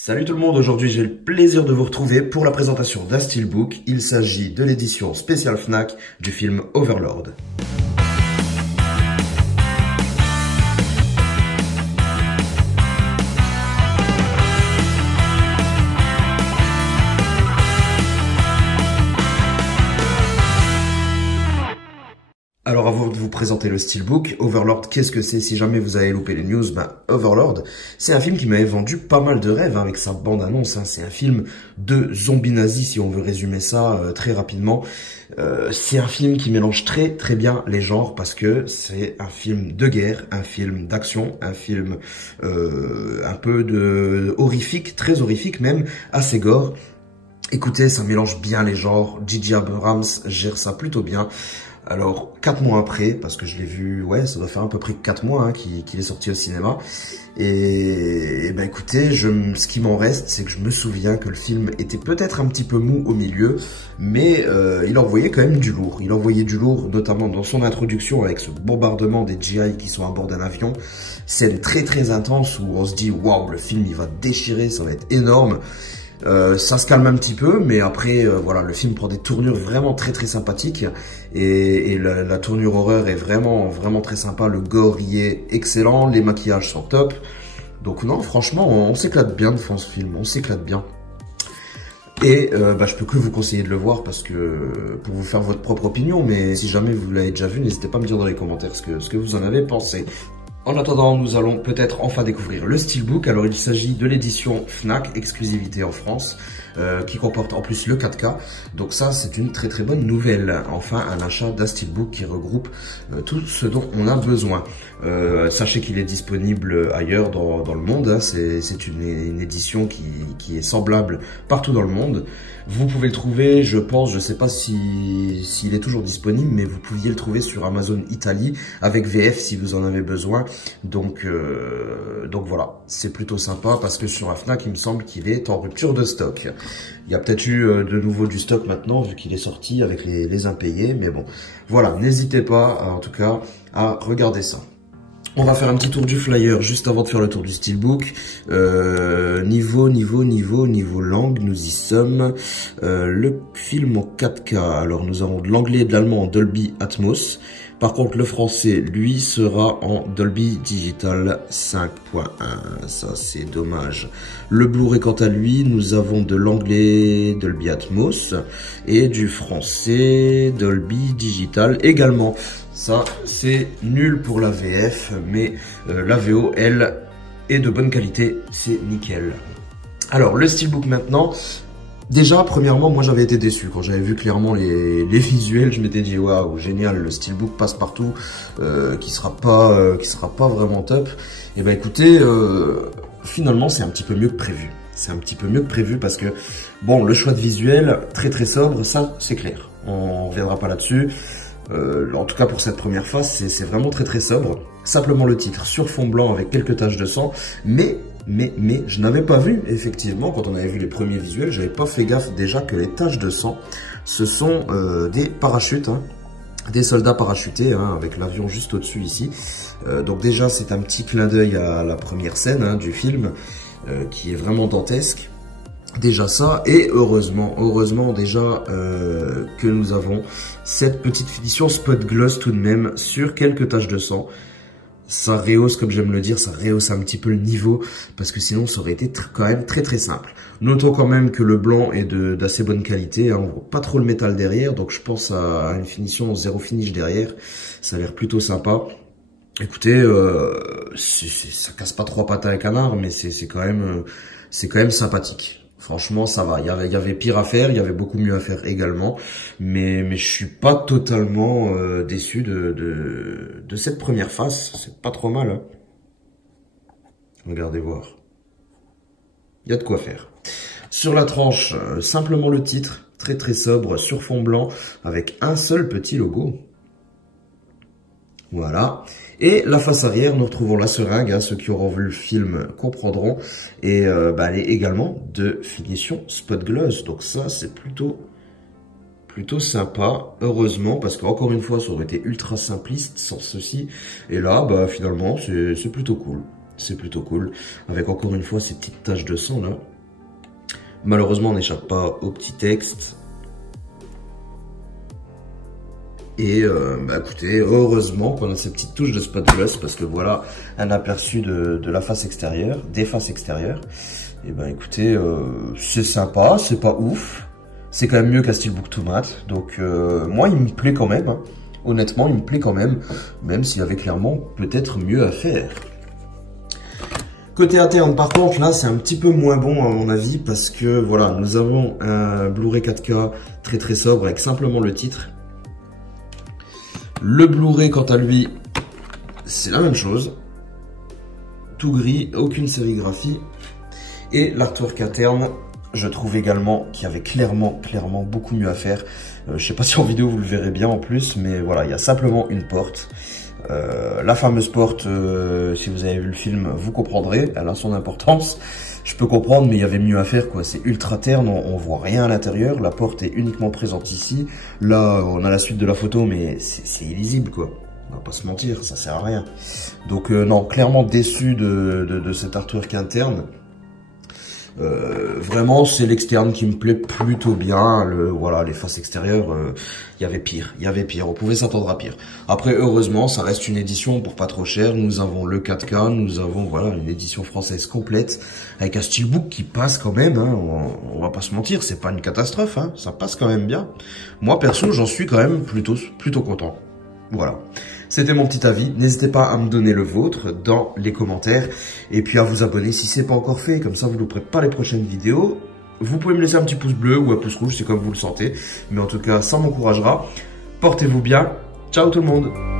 Salut tout le monde, aujourd'hui j'ai le plaisir de vous retrouver pour la présentation d'un steelbook. Il s'agit de l'édition spéciale Fnac du film Overlord. Alors avant de vous présenter le steelbook, Overlord, qu'est-ce que c'est? Si jamais vous avez loupé les news, Overlord, c'est un film qui m'avait vendu pas mal de rêves avec sa bande-annonce. C'est un film de zombies nazis, si on veut résumer ça très rapidement. C'est un film qui mélange très bien les genres parce que c'est un film de guerre, un film d'action, un film un peu de horrifique, très horrifique même, assez gore. Écoutez, ça mélange bien les genres. J.J. Abrams gère ça plutôt bien. Alors, 4 mois après, parce que je l'ai vu, ouais, ça doit faire à peu près 4 mois qu'il est sorti au cinéma. Et ben écoutez, ce qui m'en reste, c'est que je me souviens que le film était peut-être un petit peu mou au milieu, mais il envoyait quand même du lourd. Il envoyait du lourd, notamment dans son introduction avec ce bombardement des GI qui sont à bord d'un avion. Scène très intense où on se dit, waouh, le film il va déchirer, ça va être énorme. Ça se calme un petit peu, mais après, voilà, le film prend des tournures vraiment très sympathiques et la tournure horreur est vraiment très sympa. Le gore y est excellent, les maquillages sont top. Donc non, franchement, on s'éclate bien devant ce film, on s'éclate bien. Et je peux que vous conseiller de le voir parce que pour vous faire votre propre opinion, mais si jamais vous l'avez déjà vu, n'hésitez pas à me dire dans les commentaires ce que vous en avez pensé. En attendant, nous allons peut-être enfin découvrir le steelbook. Alors, il s'agit de l'édition Fnac, exclusivité en France, qui comporte en plus le 4K. Donc ça, c'est une très bonne nouvelle. Enfin, un achat d'un steelbook qui regroupe tout ce dont on a besoin. Sachez qu'il est disponible ailleurs dans le monde. Hein. C'est une édition qui est semblable partout dans le monde. Vous pouvez le trouver, je pense, je sais pas s'il est toujours disponible, mais vous pouviez le trouver sur Amazon Italie avec VF si vous en avez besoin. Donc voilà, c'est plutôt sympa parce que sur la Fnac, il me semble qu'il est en rupture de stock. Il y a peut-être eu de nouveau du stock maintenant vu qu'il est sorti avec les impayés, mais bon, voilà, n'hésitez pas en tout cas à regarder ça. On va faire un petit tour du flyer juste avant de faire le tour du steelbook. Niveau langue, nous y sommes. Le film en 4K, alors nous avons de l'anglais et de l'allemand en Dolby Atmos. Par contre, le français, lui, sera en Dolby Digital 5.1. Ça, c'est dommage. Le Blu-ray, quant à lui, nous avons de l'anglais Dolby Atmos et du français Dolby Digital également. Ça, c'est nul pour la VF, mais la VO, elle, est de bonne qualité. C'est nickel. Alors, le steelbook maintenant. Déjà, premièrement, moi j'avais été déçu quand j'avais vu clairement les visuels. Je m'étais dit waouh, génial, le steelbook passe partout, qui sera pas vraiment top. Et ben écoutez, finalement c'est un petit peu mieux que prévu. C'est un petit peu mieux que prévu parce que bon, le choix de visuel très sobre, ça c'est clair. On reviendra pas là-dessus. En tout cas pour cette première phase, c'est vraiment très sobre. Simplement le titre sur fond blanc avec quelques taches de sang, mais je n'avais pas vu, effectivement, quand on avait vu les premiers visuels, j'avais pas fait gaffe déjà que les taches de sang, ce sont des parachutes, hein, des soldats parachutés, hein, avec l'avion juste au-dessus ici. Donc déjà, c'est un petit clin d'œil à la première scène hein, du film, qui est vraiment dantesque. Déjà ça, et heureusement déjà que nous avons cette petite finition spot gloss tout de même sur quelques taches de sang. Ça rehausse, comme j'aime le dire, ça rehausse un petit peu le niveau, parce que sinon ça aurait été quand même très simple. Notons quand même que le blanc est d'assez bonne qualité, hein, on voit pas trop le métal derrière, donc je pense à une finition zéro finish derrière, ça a l'air plutôt sympa. Écoutez, ça casse pas trois pattes à un canard, mais c'est quand même sympathique. Franchement, ça va. Il y avait pire à faire, il y avait beaucoup mieux à faire également. Mais je suis pas totalement déçu de cette première phase. C'est pas trop mal. Hein. Regardez voir. Il y a de quoi faire. Sur la tranche, simplement le titre, très sobre, sur fond blanc, avec un seul petit logo. Voilà. Et la face arrière, nous retrouvons la seringue, hein, ceux qui auront vu le film comprendront. Et elle est également de finition spot gloss. Donc ça, c'est plutôt sympa, heureusement, parce qu'encore une fois, ça aurait été ultra simpliste sans ceci. Et là, finalement, c'est plutôt cool. C'est plutôt cool. Avec encore une fois ces petites taches de sang là. Malheureusement, on n'échappe pas au petit texte. Et écoutez, heureusement qu'on a ces petites touches de spot gloss parce que voilà un aperçu de la face extérieure, des faces extérieures. Et écoutez, c'est sympa, c'est pas ouf. C'est quand même mieux qu'un Steelbook Tomate. Donc moi, il me plaît quand même. Hein. Honnêtement, il me plaît quand même. Même s'il y avait clairement peut-être mieux à faire. Côté interne, par contre, là, c'est un petit peu moins bon à mon avis. Parce que voilà, nous avons un Blu-ray 4K très très sobre avec simplement le titre. Le Blu-ray, quant à lui, c'est la même chose. Tout gris, aucune sérigraphie. Et l'artwork interne, je trouve également qu'il y avait clairement beaucoup mieux à faire. Je sais pas si en vidéo vous le verrez bien en plus, mais voilà, il y a simplement une porte. La fameuse porte, si vous avez vu le film, vous comprendrez, elle a son importance. Je peux comprendre, mais il y avait mieux à faire, quoi. C'est ultra terne, on voit rien à l'intérieur. La porte est uniquement présente ici. Là, on a la suite de la photo, mais c'est illisible, quoi. On va pas se mentir, ça sert à rien. Donc non, clairement déçu de cet artwork interne. Vraiment, c'est l'externe qui me plaît plutôt bien. Voilà, les faces extérieures, il y avait pire. On pouvait s'attendre à pire. Après, heureusement, ça reste une édition pour pas trop cher. Nous avons le 4K, nous avons voilà une édition française complète avec un steelbook qui passe quand même. Hein, on va pas se mentir, c'est pas une catastrophe. Hein, ça passe quand même bien. Moi, perso, j'en suis quand même plutôt content. Voilà. C'était mon petit avis. N'hésitez pas à me donner le vôtre dans les commentaires. Et puis à vous abonner si c'est pas encore fait. Comme ça, vous ne louperez pas les prochaines vidéos. Vous pouvez me laisser un petit pouce bleu ou un pouce rouge, c'est comme vous le sentez. Mais en tout cas, ça m'encouragera. Portez-vous bien. Ciao tout le monde.